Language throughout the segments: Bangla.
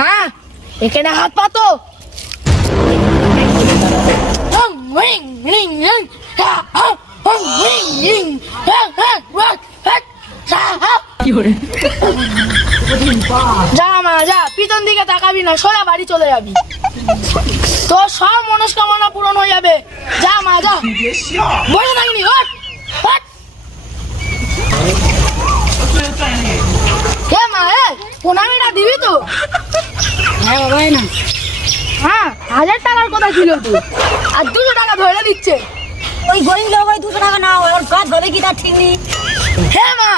মা এখানে হাত পাতো। যা মা যা, পিছন দিকে তাকাবি না, সোজা বাড়ি চলে যাবি, তোর সব মনস্কামনা পূরণ হয়ে যাবে। যা মা যা, বসে থাকিনি। মা প্রণামীটা দিবি তো? হ্যাঁ বাবা না, হ্যাঁ 1000 টাকার কথা ছিল তো, আর 200 টাকা ধরে দিচ্ছে। ওই গরিব লোক ওই 200 টাকা না, ওর কাজ হবে কি তার ঠিক নেই। হ্যাঁ মা,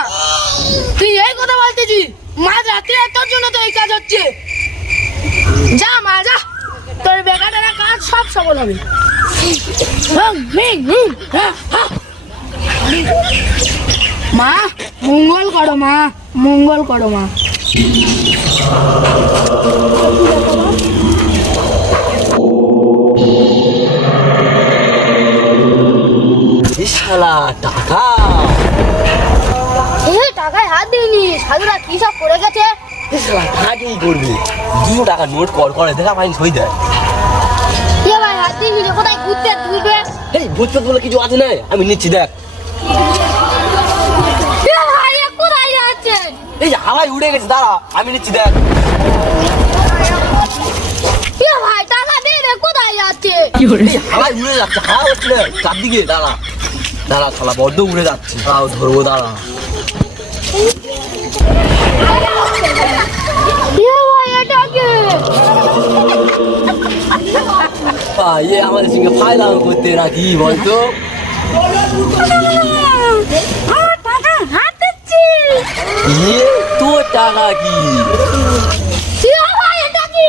তুই এই কথা বলতেছি, মাঝ রাত্রে তোর জন্য তো এই কাজ হচ্ছে। যা মা যা, তোর বেকারের কাজ সব সফল হবে। মা মঙ্গল করো, মা মঙ্গল করো মা। শালা টাকা, এই টাকায় হাত দিইনি, সাধুরা কি সব করে গেছে। শালা টাকা কি করবি? 200 টাকা নোট কল করে দেখা পাইনি সই দেয়। এ ভাই হাত দিইনি, কোথায় ঘুরতে তুলবে? এই বুঝতে বলে কিছু আছে না, আমি নিচ্ছি দেখ। এ ভাই এ কোথায় যাচ্ছে? এই যে হাওয়ায় উড়ে গেছে, দাঁড়া আমি নিচ্ছি দেখ। এ ভাই টাকা দে রে, কোথায় যাচ্ছে? এই হাওয়ায় উড়ে যাচ্ছে, হাওয়া হচ্ছে না চারদিকে। দাঁড়া দাঁড়া, শালা বড্ড উড়ে যাচ্ছে, তাও ধরবো, দাঁড়া। এ ভাই এটা কে? এ আমাদের সঙ্গে ফায়দা করতে নাকি বলতো? আমার টাকা হাত দিচ্ছি। তোর টাকা কি? এ ভাই এটা কি?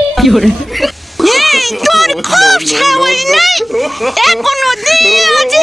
এই তোর খুব সাহস নেই, এখনো দিন আছে।